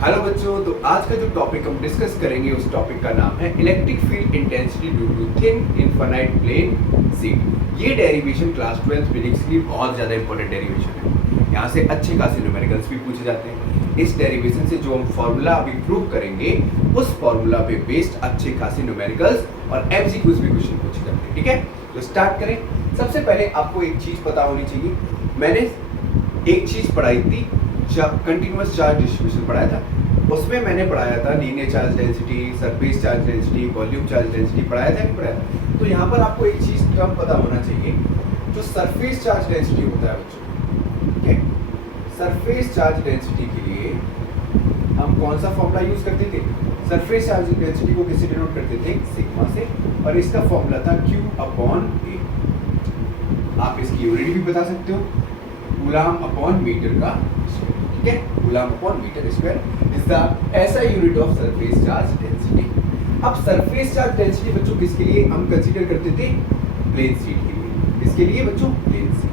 Hello बच्चों, तो आज का जो टॉपिक हम डिस्कस करेंगे उस टॉपिक का नाम है electric field intensity due to thin infinite plane sheet. ये डेरिवेशन क्लास 12 फिजिक्स की बहुत ज़्यादा इंपॉर्टेंट डेरिवेशन है। यहाँ से अच्छे खासे न्यूमेरिकल्स भी पूछे जाते हैं। इस डेरिवेशन से जो हम फॉर्मूला अभी प्रूव करेंगे उस फॉर्मूला पे बेस्ड अच्छे खासे न्यूमेरिकल्स और एमसीक्यूज भी क्वेश्चन पूछे जाते हैं। ठीक है, तो स्टार्ट करें। सबसे पहले आपको एक चीज़ पता होनी चाहिए, मैंने एक चीज़ पढ़ाई थी, कंटिन्यूअस चार्ज डिस्ट्रीब्यूशन पढ़ाया था। उसमें मैंने पढ़ाया था linear charge density, surface charge density, volume charge density पढ़ाया था नहीं पढ़ाया। तो यहाँ पर आपको एक चीज़ कम पता होना चाहिए, जो सरफेस चार्ज डेंसिटी होता है बच्चों। ठीक है, सरफेस चार्ज डेंसिटी के लिए हम कौन सा फॉर्मूला यूज करते थे? सरफेस चार्ज डेंसिटी को किससे डिनोट करते थे? सिग्मा से, और इसका फॉर्मूला था Q/A। आप इसकी यूनिट भी बता सकते हो, कूलम अपॉन मीटर का स्क्वायर। ठीक है, coulomb upon metre square is the ऐसा unit of surface charge density. अब सरफेस चार्ज डेंसिटी बच्चों किसके लिए हम कंसीडर करते थे? प्लेन शीट के लिए। इसके लिए बच्चों प्लेन शीट।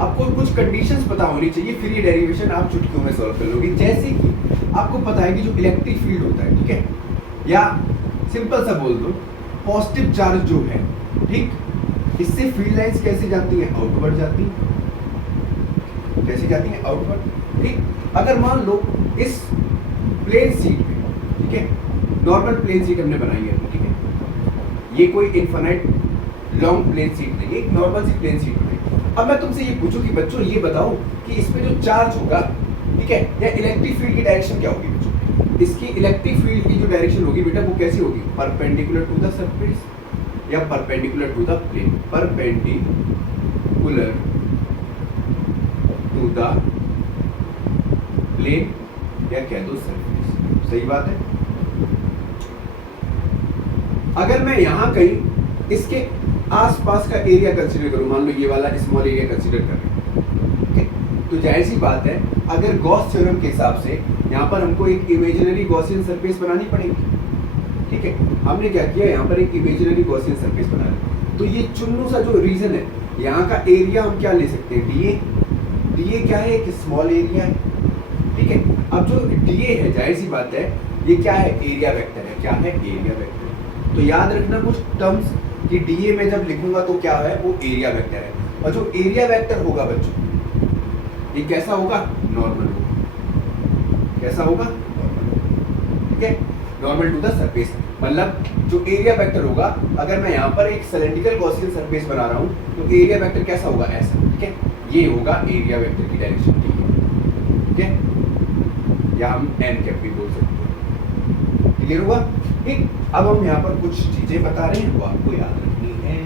आपको कुछ कंडीशंस पता होनी चाहिए, फिर ये डेरिवेशन आप चुटकियों में सॉल्व कर लोगे। जैसे कि आपको पता है कि जो इलेक्ट्रिक फील्ड होता है, ठीक है, या सिंपल सा बोल दो पॉजिटिव चार्ज जो है, ठीक, इससे फील्ड लाइंस कैसे जाती हैं? आउटवर्ड जाती हैं। कैसे जाती हैं? आउटवर्ड। ठीक, अगर मान लो इस प्लेन शीट पे, ठीक है, नॉर्मल प्लेन शीट हमने बनाई है, ठीक है, ये कोई इनफाइनाइट लॉन्ग प्लेन शीट नहीं, एक नॉर्मल सी प्लेन शीट बनाई। अब मैं तुमसे ये पूछूं कि बच्चों ये बताओ कि इस पे जो चार्ज होगा, ठीक है, या इलेक्ट्रिक फील्ड की डायरेक्शन क्या होगी बच्चों? इसकी इलेक्ट्रिक फील्ड की जो डायरेक्शन होगी बेटा वो कैसी होगी? परपेंडिकुलर टू द सरफेस या perpendicular to the plane? Perpendicular to the plane या कह दो सरफेस। सही बात है। अगर मैं यहां कहीं इसके आसपास का एरिया कंसीडर करूं, मान लो ये वाला स्मॉल एरिया कंसीडर कर रहे हैं, ठीक है, तो जाहिर सी बात है अगर गॉस थ्योरम के हिसाब से यहाँ पर हमको एक इमेजिनरी गॉसियन सरफेस बनानी पड़ेगी। ठीक है, हमने क्या किया, यहाँ पर एक इमेजिनरी गॉसियन सरफेस बना लिया। तो ये चुन्नू सा जो रीजन है, यहाँ का एरिया हम क्या ले सकते हैं? डीए। डीए क्या है? एक स्मॉल एरिया है। ठीक है, अब जो डीए है जाहिर सी बात है ये क्या है? एरिया वेक्टर है। क्या है? Area vector. तो याद रखना कुछ टर्म्स कि डीए में जब लिखूंगा तो क्या है? वो एरिया वेक्टर है। और जो एरिया वेक्टर होगा बच्चों, ये कैसा होगा? नॉर्मल होगा। कैसा होगा? नॉर्मल। ठीक है, नॉर्मल टू द सरफेस। मतलब जो एरिया वेक्टर होगा, अगर मैं यहाँ पर एक सिलेंड्रिकल गॉसियन सरफेस बना रहा हूँ तो एरिया वेक्टर कैसा होगा? ऐसा। ठीक है, ये होगा एरिया वेक्टर की डायरेक्शन। ठीक है, या हम एन कैप भी बोल सकते हैं। क्लियर हुआ? ठीक, अब हम यहाँ पर कुछ चीजें बता रहे हैं वो आपको याद रखनी है।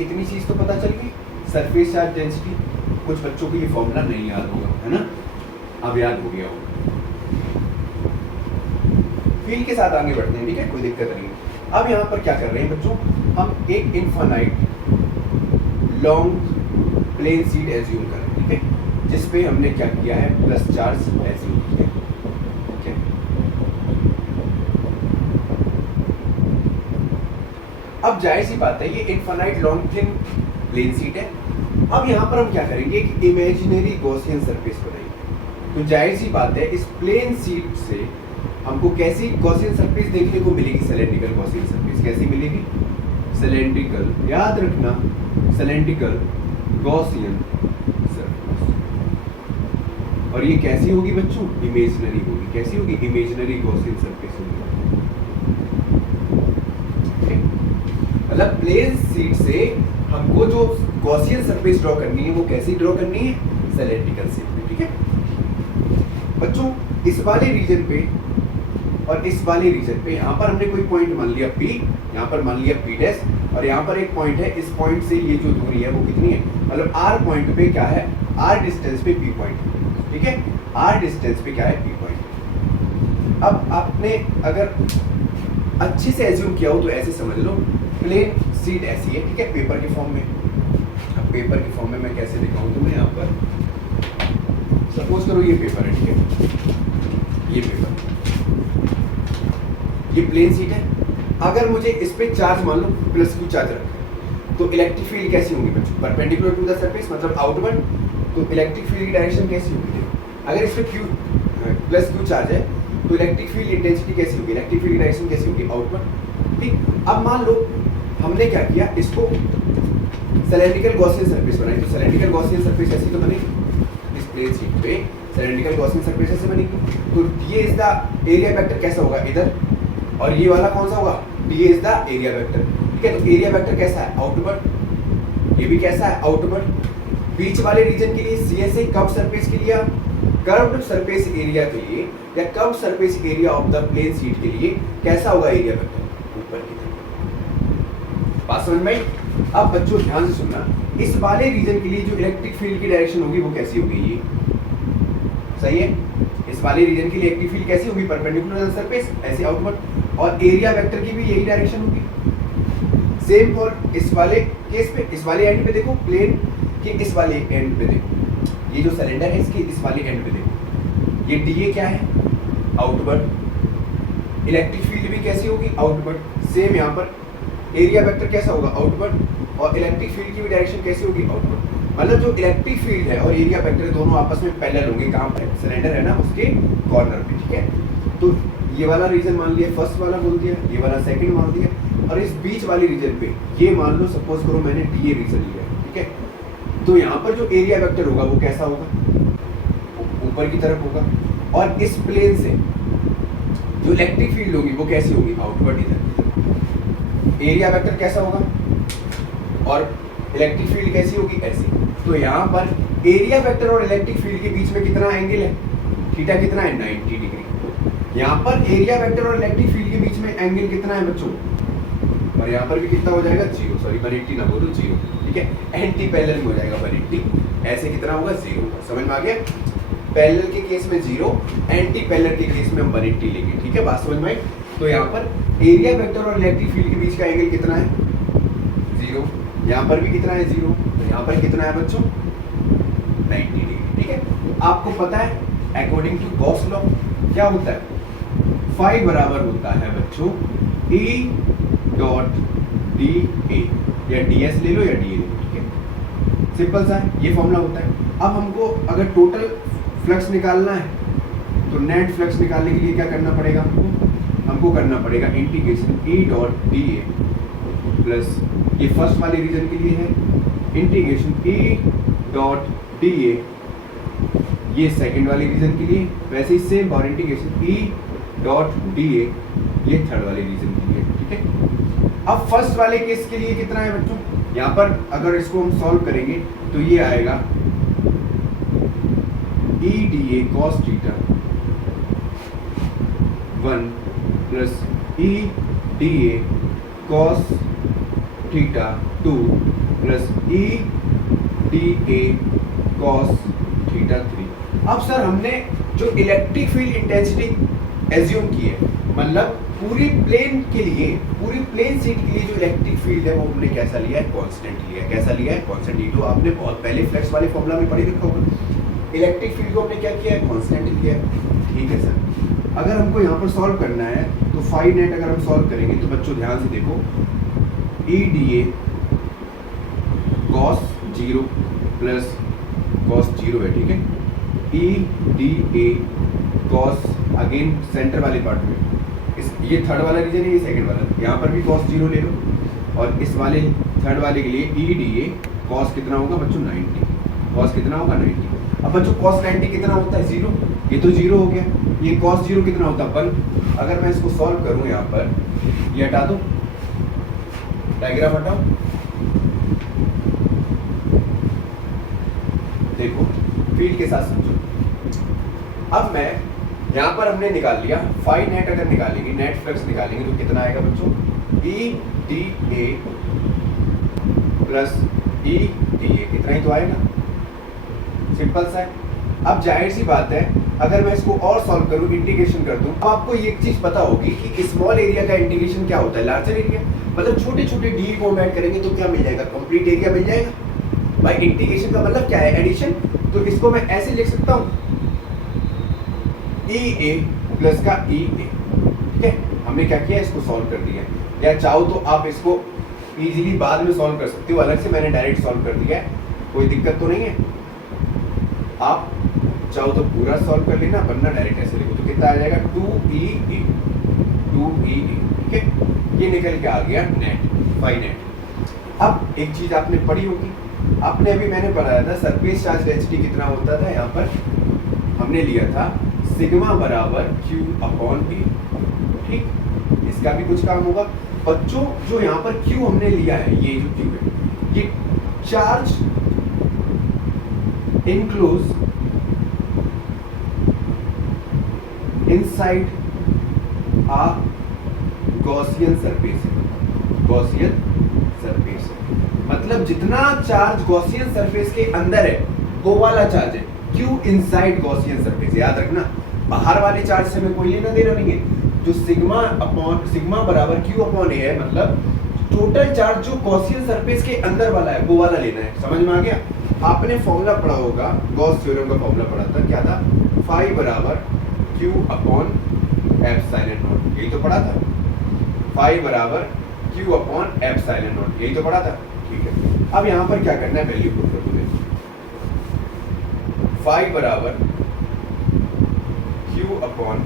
इतनी चीज तो पता चल गई, सरफेस चार्ज डेंसिटी। कुछ बच्चों को ये फॉर्मूला नहीं याद होगा, है ना? अब याद हो गया होगा। फील्ड के साथ आगे बढ़ते हैं, ठीक है, कोई दिक्कत नहीं। अब यहाँ पर क्या कर रहे हैं बच्चों, हम एक infinite long plane sheet assume कर रहे हैं, ठीक है, जिसपे हमने क्या किया है? प्लस चार्ज एज्यूम किया है। ठीक है, अब जाहिर सी बात है ये infinite long thin plane sheet है। अब यहाँ पर हम क्या करेंगे? एक इमेजिनरी गॉसियन सरफेस बनाएंगे। तो जाहिर सी बात है इस प्लेन शीट से हमको कैसी गॉसियन सरफेस देखने को मिलेगी? Cylindrical Gaussian surface. कैसी मिलेगी? सिलेंड्रिकल। याद रखना, सिलेंड्रिकल गॉसियन सरफेस। और ये कैसी होगी बच्चों? इमेजिनरी होगी। कैसी होगी? इमेजिनरी गॉसियन सरफेस होगी। मतलब प्लेन शीट से हमको जो गॉसियन सरफेस ड्रॉ करनी है वो कैसी ड्रॉ करनी है? सिलेंड्रिकल शेप में। ठीक है बच्चों, इस वाले रीजन पे और इस वाले रीजन पे यहाँ पर हमने कोई पॉइंट मान लिया P, यहाँ पर मान लिया P डैश, और यहाँ पर एक पॉइंट है। इस पॉइंट से ये जो दूरी है वो कितनी है? मतलब R पॉइंट पे क्या है? R डिस्टेंस पे P पॉइंट है। ठीक है, R डिस्टेंस पे क्या है? P point. अब आपने अगर अच्छे से एज्यूम किया हो तो ऐसे समझ लो, प्लेन शीट ऐसी है, ठीक है, पेपर के फॉर्म में। अब पेपर के फॉर्म में मैं कैसे दिखाऊं तुम्हें? यहाँ पर सपोज करो ये पेपर है, ठीक है, ये पेपर, ये प्लेन शीट है। अगर मुझे इस पे चार्ज मान लो प्लस Q चार्ज रखा है, तो इलेक्ट्रिक फील्ड कैसी होंगी बच्चों? परपेंडिकुलर टू द सरफेस, मतलब आउटवर्ड। तो इलेक्ट्रिक फील्ड की डायरेक्शन कैसी होगी? अगर इस पे Q प्लस Q चार्ज है तो इलेक्ट्रिक फील्ड इंटेंसिटी कैसी होगी? इलेक्ट्रिक फील्ड की डायरेक्शन कैसी होगी? आउटवर्ड। ठीक, अब मान लो हमने क्या किया, इसको सिलेंड्रिकल गॉसियन सरफेस बनाई, तो सिलेंड्रिकल गॉसियन सरफेस ऐसी तो बनेगी, इस प्लेन शीट पे सिलेंड्रिकल गॉसियन सरफेस ऐसे बनेगी। तो ये इज द एरिया वेक्टर कैसा होगा इधर, और ये वाला कौन सा होगा? D is the area vector. ठीक है, तो एरिया वेक्टर कैसा है? आउटवर्ड। ये भी कैसा है? आउटवर्ड। बीच वाले रीजन के लिए C S A curve surface के लिए, कर्व्ड सरफेस एरिया के लिए या curve surface area of the plane sheet के लिए कैसा होगा एरिया वेक्टर? ऊपर की तरफ। बात समझ में आई? अब बच्चों ध्यान से सुनना, इस वाले रीजन के लिए जो इलेक्ट्रिक फील्ड की डायरेक्शन होगी वो कैसी होगी? ये सही है। इस वाले रीजन के लिए इलेक्ट्रिक फील्ड कैसी होगी? परपेंडिकुलर सरफेस, ऐसे आउटवर्ड। और एरिया वेक्टर की भी यही डायरेक्शन होगी। सेम फॉर इस वाले केस पे, इस वाले एंड पे देखो, प्लेन के इस वाले एंड पे देखो, ये जो सिलेंडर है इसके इस वाले एंड पे देखो, ये डीए क्या है? आउटवर्ड। इलेक्ट्रिक फील्ड भी कैसी होगी? आउटवर्ड। सेम यहाँ पर एरिया वेक्टर कैसा होगा? आउटवर्ड। और इलेक्ट्रिक फील्ड की भी डायरेक्शन कैसी होगी? आउटवर्ड। मतलब जो इलेक्ट्रिक फील्ड है और एरिया वेक्टर दोनों आपस में पैरेलल होंगे। कहाँ पर? सिलेंडर है ना, उसके कॉर्नर पे। ठीक है, तो ये वाला रीजन मान लिया, फर्स्ट वाला बोल दिया, ये वाला सेकंड मान दिया, और इस बीच वाली रीजन पे ये मान लो, सपोज करो मैंने डीए रीजन लिया। ठीक है, तो यहाँ पर जो एरिया वेक्टर होगा वो कैसा होगा? ऊपर की तरफ होगा। और इस प्लेन से जो इलेक्ट्रिक फील्ड होगी वो कैसी होगी? आउटवर्ड इधर। एरिया वेक्टर कैसा होगा और इलेक्ट्रिक फील्ड कैसी होगी? ऐसी। तो यहाँ पर एरिया वेक्टर और इलेक्ट्रिक फील्ड के बीच में कितना एंगल है? थीटा कितना है? 90 डिग्री। यहाँ पर एरिया वेक्टर और इलेक्ट्रिक फील्ड के बीच में एंगल कितना है बच्चों? और यहाँ पर भी कितना हो जाएगा? 0, सॉरी 180 ना बोलो, 0। ठीक है, एंटी पैरेलल हो जाएगा 180, ऐसे कितना होगा? 0 होगा। समझ में आ गया? पैरेलल के केस में 0, एंटी पैरेलल के केस में हम 180 लेंगे। ठीक है, बात समझ में आई? तो यहाँ पर एरिया वेक्टर और इलेक्ट्रिक फील्ड के बीच का एंगल कितना है? 0। यहाँ पर भी कितना है? 0। तो यहाँ पर कितना है बच्चों? 90 डिग्री। ठीक है, आपको पता है अकॉर्डिंग टू गॉस लॉ क्या होता है? फाई बराबर होता है बच्चों E डॉट डी ए, या डी एस ले लो या डी ए ले लो। ठीक है, सिंपल सा है, ये फॉर्मूला होता है। अब हमको अगर टोटल फ्लक्स निकालना है तो नेट फ्लक्स निकालने के लिए क्या करना पड़ेगा? हमको करना पड़ेगा integration E dot D A plus, ये फर्स्ट वाले रीजन के लिए है, integration E dot D A, ये सेकंड वाले रीजन के लिए, वैसे ही सेम और integration E dot D A, ये थर्ड वाले रीजन के लिए। ठीक है, अब फर्स्ट वाले केस के लिए कितना है बच्चों? यहाँ पर अगर इसको हम सॉल्व करेंगे तो ये आएगा E D A cos theta 1 plus E D A cos theta 2 plus E D A cos theta 3। अब सर हमने जो इलेक्ट्रिक फील्ड इंटेंसिटी एज्यूम की है, मतलब पूरी प्लेन के लिए, पूरी प्लेन शीट के लिए जो इलेक्ट्रिक फील्ड है वो हमने कैसा लिया है? कांस्टेंट लिया है। कैसा लिया है? कांस्टेंट। ये तो आपने बहुत पहले फ्लक्स वाले फॉर्मूला में पढ़ी रखा होगा। इलेक्ट्रिक फील्ड को हमने क्या किया है? कांस्टेंट लिया है। ठीक है सर, अगर हमको यहाँ पर सॉल्व करना है तो फाई नेट अगर हम सॉल्व करेंगे तो बच्चों ध्यान से देखो, E D A cos 0 plus cos 0 है। ठीक है, E D A cos, again centre वाले पार्ट में, ये थर्ड वाला रीजन है, ये सेकंड वाला, यहाँ पर भी cos 0 ले लो, और इस वाले थर्ड वाले के लिए ई डी ए कॉस कितना होगा बच्चों? 90। कॉस कितना होगा? 90। अब बच्चों cos 90 कितना होता है? 0। ये तो 0 हो गया। ये cos 0 कितना होता है? 1। अगर मैं इसको सॉल्व करूँ यहाँ पर, ये हटा दो, डायग्राम हटाओ, देखो फील्ड के साथ समझो। अब मैं यहाँ पर हमने निकाल लिया फाई नेट, अगर निकालेंगे नेट फ्लक्स निकालेंगे तो कितना आएगा बच्चों? E D A plus E D A, इतना ही तो आएगा। सिंपल सा है। अब जाहिर सी बात है, अगर मैं इसको और सॉल्व करूँ, इंटीग्रेशन कर दूँ, अब आपको ये चीज़ पता होगी कि स्मॉल एरिया का इंटीग्रेशन क्या होता है? Larger area. मतलब छोटे छोटे डी को हम ऐड करेंगे तो क्या मिल जाएगा? कंप्लीट एरिया मिल जाएगा। भाई इंटीग्रेशन का मतलब क्या है? एडिशन। तो इसको मैं ऐसे लिख सकता हूँ, ई ए प्लस का ई ए। ठीक है, हमने क्या किया? इसको सॉल्व कर दिया। या चाहो तो आप इसको इजीली बाद में सॉल्व कर सकते हो, अलग से मैंने डायरेक्ट सॉल्व कर दिया है, कोई दिक्कत तो नहीं है। आप चाहो तो पूरा सॉल्व कर लेना, वरना डायरेक्ट ऐसे लिखो तो कितना आ जाएगा 2EA, 2EA, ठीक है। ये निकल के आ गया नेट, फाई नेट। अब एक चीज आपने पढ़ी होगी, आपने अभी मैंने पढ़ाया था सरफेस चार्ज डेंसिटी कितना होता था, यहाँ पर हमने लिया था सिग्मा बराबर Q अपॉन A, ठीक। इसका भी कुछ काम होगा बच्चों। जो यहाँ पर Q हमने लिया है, ये जो Q है, ये चार्ज इनक्लोज इनसाइड आ गॉसियन सरफेस है, गॉसियन सरफेस है। मतलब जितना चार्ज गॉसियन सरफेस के अंदर है वो वाला चार्ज है Q इनसाइड गॉसियन सरफेस। याद रखना, बाहर वाले चार्ज से हमें कोई लेना देना नहीं है। जो सिग्मा बराबर Q अपॉन A है, मतलब टोटल चार्ज जो गॉसियन सरफेस के अंदर वाला है वो वाला लेना है। समझ में आ गया? आपने फॉर्मूला पढ़ा होगा, गॉस थ्योरम का फॉर्मूला पढ़ा था, क्या था? फाई बराबर Q अपॉन एप्सिलॉन नॉट, यही तो पढ़ा था। फाई बराबर Q अपॉन एप्सिलॉन नॉट, यही तो पढ़ा था, ठीक है। अब यहाँ पर क्या करना है, वैल्यू पुट कर दूंगे। फाई बराबर Q अपॉन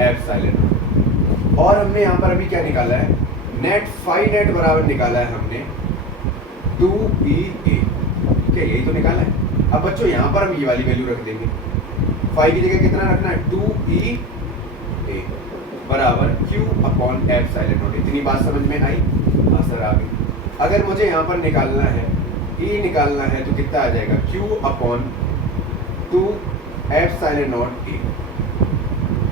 एप्सिलॉन नॉट, और हमने यहाँ पर अभी क्या निकाला है, नेट फाई नेट बराबर निकाला है हमने 2EA, ठीक है, यही तो निकाला है। अब बच्चों यहाँ पर हम ये वाली वैल्यू रख देंगे, फाई की जगह कितना रखना है 2EA बराबर Q अपॉन एप्सिलॉन नॉट। इतनी बात समझ में आई? हाँ सर आ गई। अगर मुझे यहाँ पर निकालना है E निकालना है तो कितना आ जाएगा Q upon 2 epsilon not A,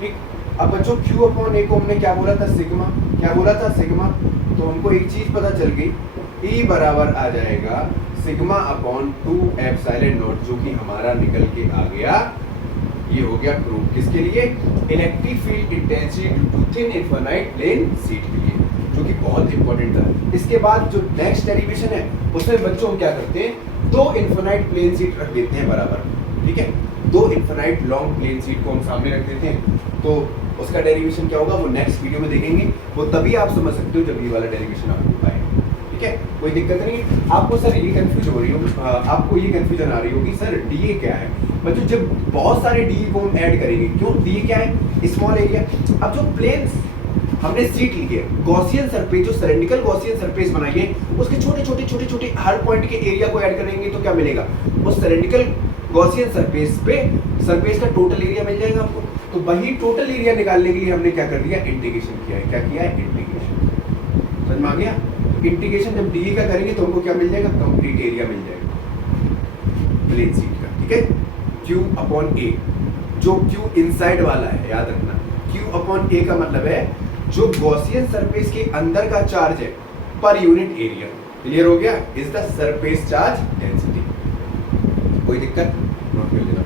ठीक। अब बच्चों Q अपॉन A को हमने क्या बोला था, सिग्मा, क्या बोला था, सिग्मा। तो हमको एक चीज पता चल गई, E बराबर आ जाएगा सिग्मा अपॉन 2 एप्सिलॉन नॉट, जो कि हमारा निकल के आ गया। ये हो गया प्रूव, किसके लिए? Electric field intensity due to thin infinite plane sheet के लिए, जो कि बहुत इंपॉर्टेंट था। इसके बाद जो नेक्स्ट डेरिवेशन है उसमें बच्चों हम क्या करते हैं, दो इनफाइनाइट प्लेन शीट रख देते हैं बराबर, ठीक है। दो इनफाइनाइट लॉन्ग प्लेन शीट को हम सामने रख देते हैं, तो उसका डेरिवेशन क्या होगा वो नेक्स्ट वीडियो में देखेंगे। वो तभी आप समझ सकते हो जब ये वाला डेरिवेशन आपको आए, ठीक है। कोई दिक्कत नहीं। आपको सर ये कंफ्यूज हो रही हो, आपको ये कंफ्यूजन आ रही होगी सर डीए क्या है। बच्चों जब बहुत सारे डीए को हम ऐड करेंगे, क्यों, डीए क्या है, स्मॉल एरिया। अब जो प्लेन्स हमने सीट ली है, गॉसियन सरफेस, जो सिलेंड्रिकल गॉसियन सरफेस बनाई है, उसके छोटे छोटे हर पॉइंट के एरिया को ऐड करेंगे तो क्या मिलेगा, वो सिलेंड्रिकल गॉसियन सरफेस पे सरफेस का टोटल एरिया मिल जाएगा आपको। तो वही टोटल एरिया निकालने के लिए हमने क्या कर दिया, इंटीग्रेशन किया है। क्या किया है, इंटीग्रेशन। समझ में आ गया? इंटीग्रेशन जब डी का करेंगे तो हमको क्या मिल जाएगा, कंप्लीट एरिया मिल जाएगा प्लेन शीट का, ठीक है। Q अपॉन A, जो Q इनसाइड वाला है, याद रखना, Q अपॉन A का मतलब है जो गॉसियन सरफेस के अंदर का चार्ज है पर यूनिट एरिया। क्लियर हो गया? Is the surface charge density. कोई दिक्कत? नोट कर लेना।